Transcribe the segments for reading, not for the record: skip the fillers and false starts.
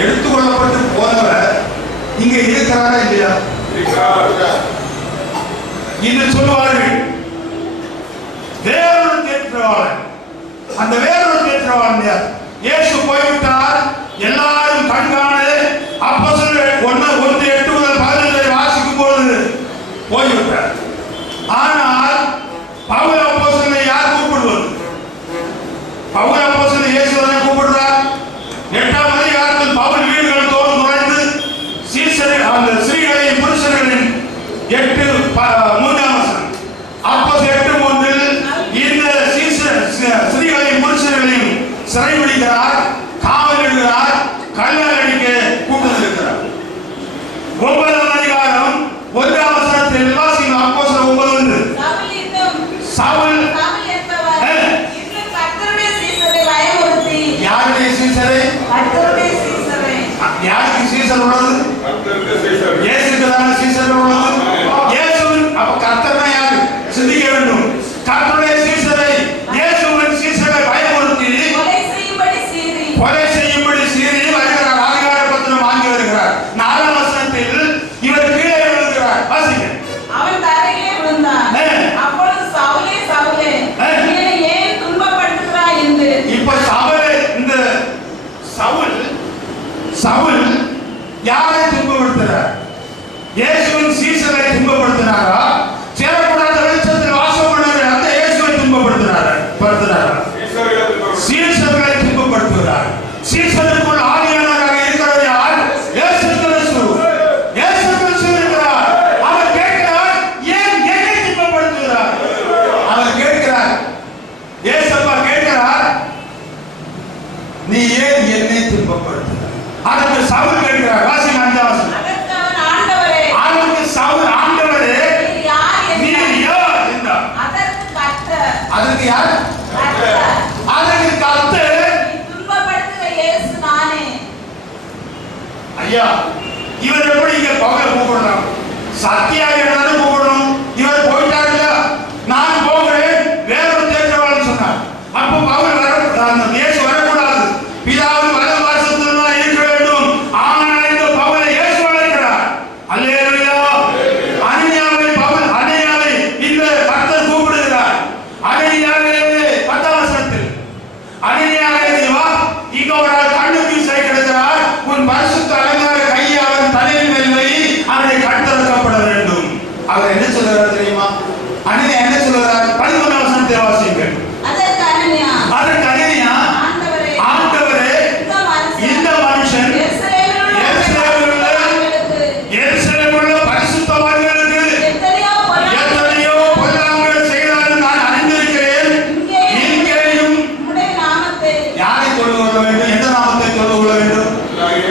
எடுத்துக்கொள்ளப்பட்டு போனவர் இங்க இருக்கிறாரா இல்லையா? இது சொல்லுவார்கள் வேறொரு தேற்றவாளன். அந்த வேறொரு தேற்றவாளன் யார்? இயேசு போய்விட்டார், எல்லாரும் கண்காணு. அப்போஸ்தலர் 1:8 முதல் 15 வாசிக்கும் பொழுது போய்விட்டார். ஆனால் பவுல் அப்போஸ்தலனை யார் கூப்பிடுவது? பவுல் அப்போஸ்தலன் இயேசுவை கூப்பிடுறார். 8ஆம் அதிகாரத்தில் பவுல் வீடுகள் தோறும் நுழைந்து அந்த ஸ்திரீகளையும் புருஷர்களையும் 8:3 அப்போஸ்தலர் 8:3 இந்த ஸ்திரீகளையும் புருஷர்களையும் சிறைபிடிக்கிறார், காவல் இடுகிறார், கல்லால் அடிக்க கூப்பிட்டிருக்கிறார். 9ஆம் அதிகாரம் 1ஆம் வசனத்தில் வாசிக்கும். அப்போஸ்தலர் 9:1 சவுல் யாருடைய சீசரை? யாருக்கு சீசர் உள்ளது? இயேசுக்கு தான சீசர் உள்ளது. இயேசுவின் அப்ப கர்த்தர் தான் யாரு? சிந்திக்க வேண்டும். கர்த்தருடைய சீசரை இயேசுவின் சீசரை பயமுறுத்தி கொலை செய்யும்படி சீறி வருகிறார். அதிகார பத்திரம் வாங்கி வருகிறார். 4ஆம் வசனத்தில் இவர் கீழே விழுகிறார். வாசிங்க. அவன் தரையிலே விழுந்தான். அப்பொழுது சவுலே சவுலே என்னை ஏன் துன்பப்படுத்துகிறாய் என்று. இப்ப இந்த சவுல் யாரை துன்பப்படுத்துகிறார்? இயேசுவின் சீசரை துன்பப்படுத்தினாரா? சேரக்கூடாத வெளிச்சத்தில் வாசம் பண்ணுகிற அந்த இயேசுவை துன்பப்படுத்துகிறாரா? சீசர்களை துன்பப்படுத்துகிறார். சீசருக்குள் ஆவியானவராக இருக்கிறவர் யார்? இயேசு கிறிஸ்து. இயேசு கிறிஸ்து இருக்கிறார். அவர் கேட்கிறார், ஏன் என்னை துன்பப்படுத்துகிறார்? அவர் கேட்கிறார், இயேசப்பா கேட்கிறார், நீ ஏன் என்னை துன்பப்படுத்துகிறாய்? அதற்கு சவுல் கேட்கிறார். வாசிங்க 5ஆம் வசனம். அதற்கு சவுல், ஆண்டவரே நீர் யார் என்றார். அதற்கு யார்? அதற்கு கர்த்தர், நீ துன்பப்படுத்துகிற இயேசு நானே. ஐயா, இவர் எப்படி இங்க பவுலை கூப்பிடணும்? சத்தியாக இருந்தாலும் கூப்பிடணும். இவர் போயிட்டார் இல்ல, நான் போகிறேன் வேறொரு தேற்றவாளன் சொன்னார். அப்போ பவுல் இயேசு வரக்கூடாது, பிதாவின் வலது வாசத்தில் தான் இருக்க வேண்டும். ஆனால் இந்த பவுலை இயேசு அழைக்கிறார். அல்லேலூயா. அனனியாவை பவுல் அனனியாவை இந்த கர்த்தர் கூப்பிடுகிறார். அனனியாவே 10ஆம் வசனத்தில் அனனியாவே வா, இங்க ஒரு கண்ணு பீசை கிடக்கிறார். உன் பரிசுத்த அலங்கார கையை அவன் தலையின் மேல் வை, அவனை கண் திறக்கப்பட வேண்டும். அவர் என்ன சொல்றார் தெரியுமா? அனனியா என்ன சொல்றார்? 11ஆம் வசனத்தை வாசியுங்கள். அதற்கு அனனியா ஆண்டவரே இந்த மனுஷன் எருசலேமிலுள்ள பரிசுத்தவான்களுக்கு எத்தனையோ பொல்லாங்குகள் செய்தார் நான் அறிந்திருக்கிறேன். இங்கேயும் யாரை தொழுது கொள்ள வேண்டும்? எந்த நாமத்தை தொழுது கொள்ள வேண்டும்?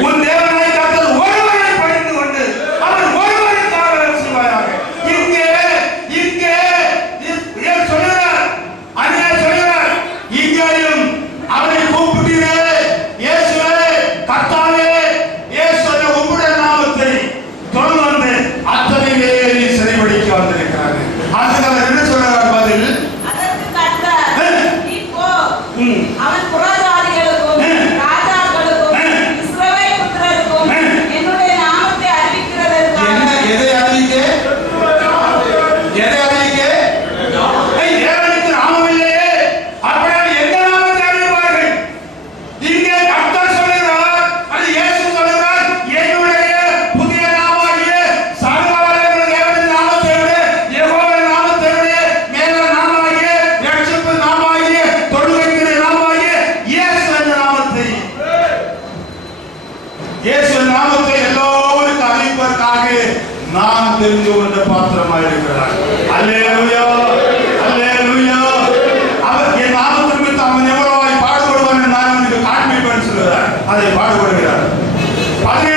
உன் தேவனாய் கர்த்தர் ஒருவரை பணிந்து கொண்டு அவர் ஒருவருக்காக செய்வாராக. இங்கே சொல்லுகிறார், அன்னையா சொல்லுகிறார், இங்கேயும் அவனை கூப்பிட்டீரே இயேசுவே, கர்த்தாவே, இயேசுவே உம்முடைய நாமத்தை தொழுது வந்து அத்தனை பேரை நீ சிறைபிடிக்க வந்திருக்கிறார். அதுக்கு அவர் என்ன சொல்றார் பதில்? அதற்கு கர்த்தர், நீ போ, அவன் புறஜாதிகளுக்கும் ராஜாக்களுக்கும் இஸ்ரவேல் புத்திரருக்கும் என்னுடைய நாமத்தை அறிவிக்கிறதற்காக. எதை அறிவிக்க? தேவனுக்கு நாமம் இல்லையே, அப்படியே எந்த நாமத்தை அறிவிப்பார்கள்? இங்கே கர்த்தர் சொல்லுகிறார், அது இயேசு சொல்லுகிறார், என்னுடைய புதிய நாமாகிய சர்வவல்லமை தேவனின் நாமத்தை விட, யெகோவாவின் நாமத்தை விட மேலான நாமாகிய, இரட்சிப்பு நாமாகிய, தொழுகைக்குரிய நாமாகிய இயேசு என்ற நாமத்தை எல்லோருக்கும் அறிவிப்பதற்காக நான் தெரிந்து கொண்ட பாத்திரமாக இருக்கிறார். அல்லேலூயா, அல்லேலூயா. அவர் என் நாமத்திற்கு அவன் எவ்வளவாய் பாடுபடுவான் நான் உங்களுக்கு காண்பிப்பேன் சொல்கிறார். அதை பாடுபடுகிறார். 17